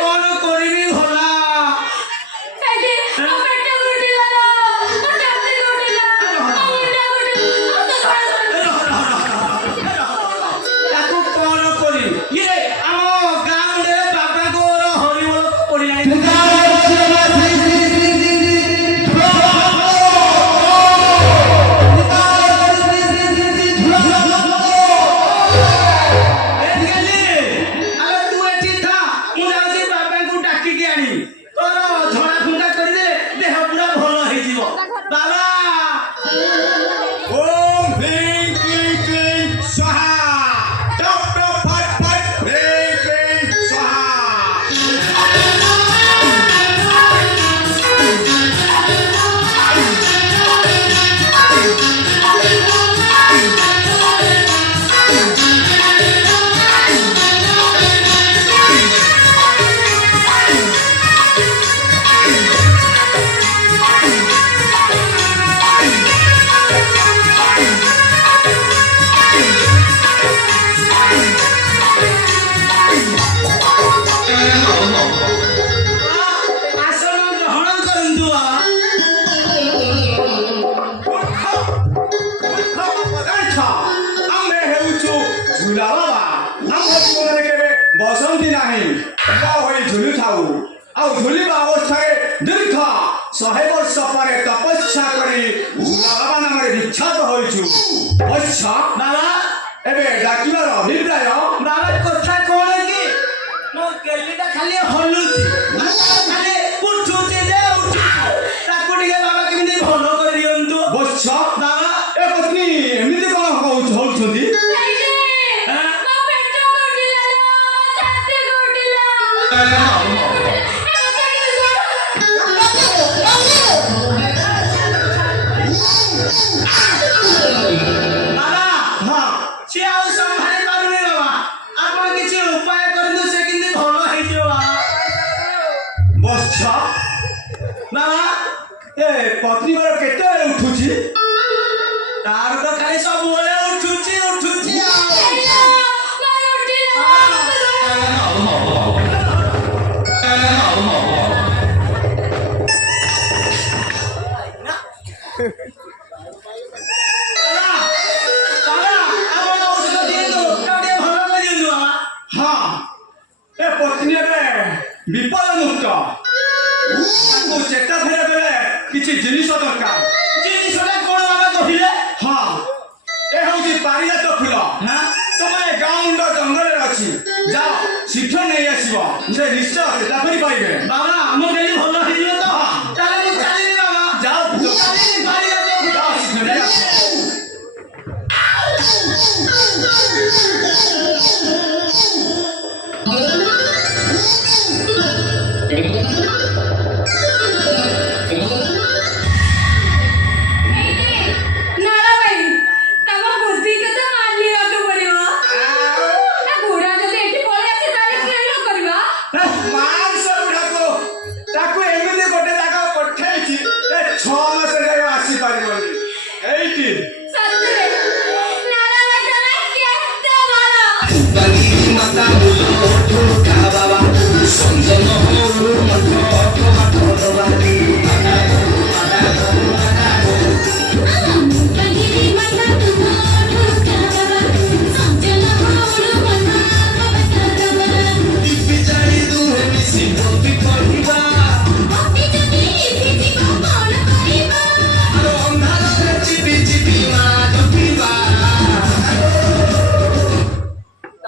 कौन करिबी भला बसंती नहीं झुली थाऊ झुलिबा अवस्था दीर्घ 100 वर्ष पर तपस्या करी बाबा नाम विख्यात होइछु अच्छा बाबा एबे डाकिबार अभिप्राय बाबा कथा कोन कि मो केलिटा खाली हलुची खाली उठुची जे उठु ताकु टिके बाबा केमिति भलो करि दियंतु बच्चा बाबा ए पत्नी एमिति कोन होउछंती पत्नी बार केते उठुची तार तो खाली सब बोले उठुची उठुची पत्नी विपद मुक्त चेता फेर बेले किछि जिनिस दरकार जिनिसटा कोन बाबा कहिले हां ए होची पारिजात फूल हां तमे गांव मुंड जंगल रे अछि जाओ शीघ्र नै आसीबो जे निश्चय सेटा करि पाइबे बाबा हम केली भलो हे जियो तो ताले मु चाली बाबा जाओ चाली पारिजात फूल शीघ्र नै आसीबो